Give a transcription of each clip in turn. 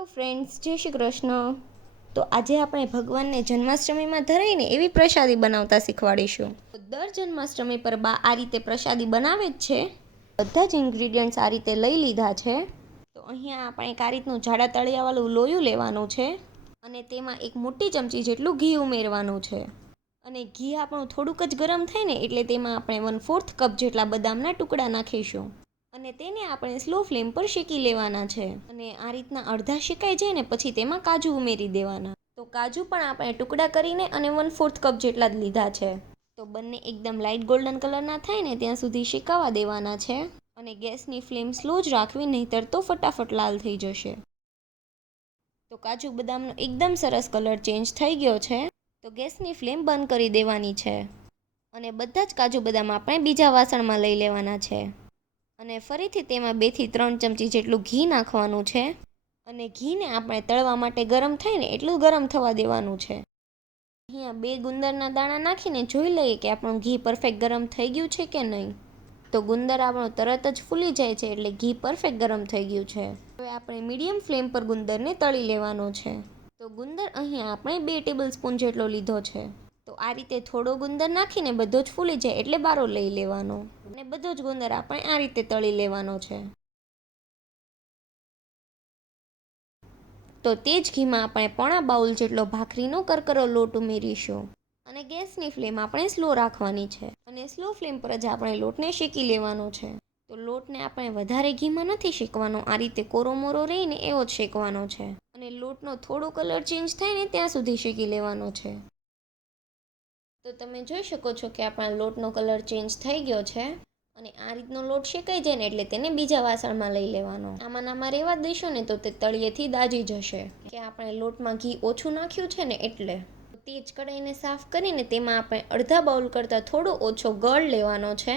Hello friends, જય શ્રી કૃષ્ણ. તો આજે આપણે ભગવાનને જન્માષ્ટમીમાં ધરાઈને એવી પ્રસાદી બનાવતા શીખવાડીશું. દર જન્માષ્ટમી પર બા આ રીતે પ્રસાદી બનાવે જ છે. બધા જ ઇન્ગ્રીડિયન્ટ્સ આ રીતે લઈ લીધા છે. તો અહીંયા આપણે એક આ રીતનું જાડા તળિયાવાળું લોયું લેવાનું છે અને તેમાં એક મોટી ચમચી જેટલું ઘી ઉમેરવાનું છે. અને ઘી આપણું થોડુંક જ ગરમ થાય ને એટલે તેમાં આપણે 1/4 કપ જેટલા બદામના ટુકડા નાખીશું અને તેને આપણે સ્લો ફ્લેમ પર શેકી લેવાના છે. અને આ રીતના અડધા શેકાઈ જાય ને પછી તેમાં કાજુ ઉમેરી દેવાના. તો કાજુ પણ આપણે ટુકડા કરીને અને 1/4 કપ જેટલા જ લીધા છે. તો બંને એકદમ લાઇટ ગોલ્ડન કલરના થાય ને ત્યાં સુધી શેકાવા દેવાના છે. અને ગેસની ફ્લેમ સ્લો જ રાખવી, નહીંતર તો ફટાફટ લાલ થઈ જશે. તો કાજુ બદામનો એકદમ સરસ કલર ચેન્જ થઈ ગયો છે. તો ગેસની ફ્લેમ બંધ કરી દેવાની છે અને બધા જ કાજુ બદામ આપણે બીજા વાસણમાં લઈ લેવાના છે. અને ફરીથી તેમાં 2 થી 3 ચમચી જેટલું ઘી નાખવાનું છે અને ઘીને આપણે તળવા માટે ગરમ થાય ને એટલું ગરમ થવા દેવાનું છે. અહીંયા 2 ગુંદરના દાણા નાખીને જોઈ લઈએ કે આપણું ઘી પરફેક્ટ ગરમ થઈ ગયું છે કે નહીં. તો ગુંદર આપણો તરત જ ફૂલી જાય છે એટલે ઘી પરફેક્ટ ગરમ થઈ ગયું છે. હવે આપણે મીડિયમ ફ્લેમ પર ગુંદરને તળી લેવાનો છે. તો ગુંદર અહીંયા આપણે 2 ટેબલ સ્પૂન જેટલો લીધો છે. તો આ રીતે થોડો ગુંદર નાખીને બધો જ ફૂલી જાય એટલે બારો લઈ લેવાનો અને બધો જ ગુંદર આપણે આ રીતે તળી લેવાનો છે. તો તે જ ઘીમાં આપણે પોણા બાઉલ જેટલો ભાખરીનો કરકરો લોટ ઉમેરીશું અને ગેસની ફ્લેમ આપણે સ્લો રાખવાની છે અને સ્લો ફ્લેમ પર જ આપણે લોટને શેકી લેવાનો છે. તો લોટને આપણે વધારે ઘીમાં નથી શેકવાનો, આ રીતે કોરોમોરો રહીને એવો જ શેકવાનો છે અને લોટનો થોડો કલર ચેન્જ થાય ને ત્યાં સુધી શેકી લેવાનો છે. તો તમે જોઈ શકો છો કે આપણા લોટનો કલર ચેન્જ થઈ ગયો છે અને આ રીતનો લોટ શેકાઈ જાય ને એટલે તેને બીજા વાસણમાં લઈ લેવાનો. આમાં રહેવા દઈશું ને તો તે તળિયેથી દાજી જશે કે આપણે લોટમાં ઘી ઓછું નાખ્યું છે ને એટલે. તે જ કઢાઈને સાફ કરીને તેમાં આપણે અડધા બાઉલ કરતાં થોડો ઓછો ગળ લેવાનો છે.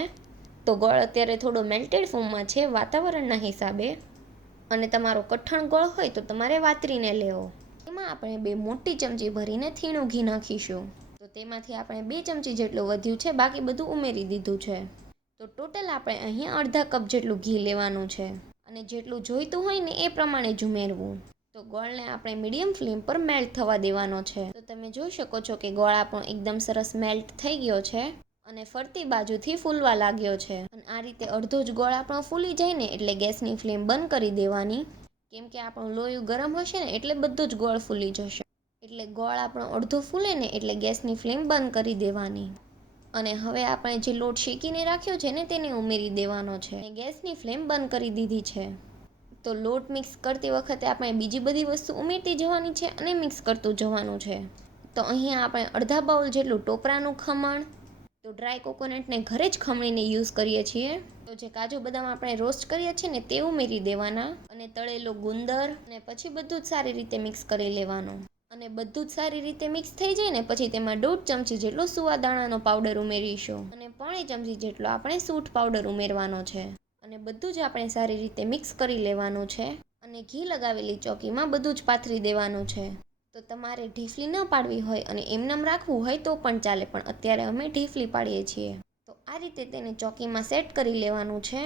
તો ગળ અત્યારે થોડો મેલ્ટેડ ફોર્મમાં છે વાતાવરણના હિસાબે, અને તમારો કઠણ ગળ હોય તો તમારે વાતરીને લેવો. એમાં આપણે 2 મોટી ચમચી ભરીને થીણું ઘી નાખીશું. તો તેમાંથી આપણે 2 ચમચી જેટલું વધ્યું છે, બાકી બધું ઉમેરી દીધું છે. તો ટોટલ આપણે અહીંયા અડધા કપ જેટલું ઘી લેવાનું છે અને જેટલું જોઈતું હોય ને એ પ્રમાણે જ ઉમેરવું. તો ગોળને આપણે મીડિયમ ફ્લેમ પર મેલ્ટ થવા દેવાનો છે. તો તમે જોઈ શકો છો કે ગોળ આપણો એકદમ સરસ મેલ્ટ થઈ ગયો છે અને ફરતી બાજુથી ફૂલવા લાગ્યો છે. અને આ રીતે અડધો જ ગોળ આપણો ફૂલી જાય ને એટલે ગેસની ફ્લેમ બંધ કરી દેવાની, કેમ કે આપણું લોયું ગરમ હશે ને એટલે બધું જ ગોળ ફૂલી જશે. એટલે ગોળ આપણો અડધો ફૂલે ને એટલે ગેસની ફ્લેમ બંધ કરી દેવાની. અને હવે આપણે જે લોટ શેકીને રાખ્યો છે ને તેને ઉમેરી દેવાનો છે અને ગેસની ફ્લેમ બંધ કરી દીધી છે. તો લોટ મિક્સ કરતી વખતે આપણે બીજી બધી વસ્તુ ઉમેરતી જવાની છે અને મિક્સ કરતું જવાનું છે. તો અહીંયા આપણે અડધા બાઉલ જેટલું ટોપરાનું ખમણ, તો ડ્રાય કોકોનટને ઘરે જ ખમણીને યુઝ કરીએ છીએ. તો જે કાજુ બદામ આપણે રોસ્ટ કરીએ છીએ ને તે ઉમેરી દેવાના અને તળેલો ગુંદર, અને પછી બધું જ સારી રીતે મિક્સ કરી લેવાનું. અને બધું જ સારી રીતે મિક્સ થઈ જાય ને પછી તેમાં 1.5 ચમચી જેટલો સુવાદાણાનો પાવડર ઉમેરીશું અને 1.5 ચમચી જેટલો આપણે સૂંઠ પાવડર ઉમેરવાનો છે. અને બધું જ આપણે સારી રીતે મિક્સ કરી લેવાનું છે અને ઘી લગાવેલી ચોકીમાં બધું જ પાથરી દેવાનું છે. તો તમારે ઢીફલી ન પાડવી હોય અને એમનેમ રાખવું હોય તો પણ ચાલે, પણ અત્યારે અમે ઢીફલી પાડીએ છીએ. તો આ રીતે તેને ચોકીમાં સેટ કરી લેવાનું છે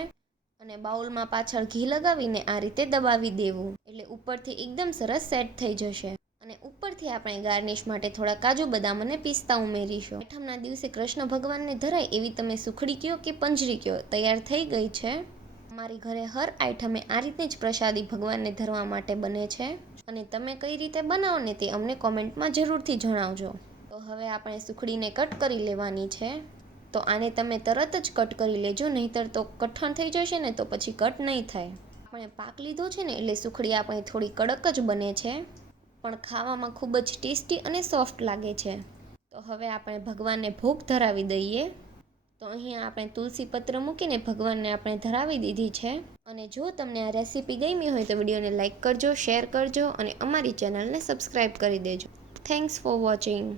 અને બાઉલમાં પાછળ ઘી લગાવીને આ રીતે દબાવી દેવું એટલે ઉપરથી એકદમ સરસ સેટ થઈ જશે. અને ઉપરથી આપણે ગાર્નિશ માટે થોડા કાજુ બદામ અને પિસ્તા ઉમેરીશું. આઠમના દિવસે કૃષ્ણ ભગવાનને ધરાય એવી તમે સુખડી કયો કે પંજરી કયો તૈયાર થઈ ગઈ છે. અમારી ઘરે હર આઈટમે આ રીતે જ પ્રસાદી ભગવાનને ધરવા માટે બને છે અને તમે કઈ રીતે બનાવો ને તે અમને કોમેન્ટમાં જરૂરથી જણાવજો. તો હવે આપણે સુખડીને કટ કરી લેવાની છે. તો આને તમે તરત જ કટ કરી લેજો, નહીંતર તો કઠણ થઈ જશે ને તો પછી કટ નહીં થાય. આપણે પાક લીધો છે ને એટલે સુખડી આપણે થોડી કડક જ બને છે, પણ ખાવામાં ખૂબ જ ટેસ્ટી અને સોફ્ટ લાગે છે. તો હવે આપણે ભગવાનને ભોગ ધરાવી દઈએ. તો અહીંયા આપણે તુલસી પત્ર મૂકીને ભગવાનને આપણે ધરાવી દીધી છે. અને જો તમને આ રેસીપી ગમી હોય તો વિડીયોને લાઇક કરજો, શેર કરજો અને અમારી ચેનલને સબસ્ક્રાઈબ કરી દેજો. Thanks for watching.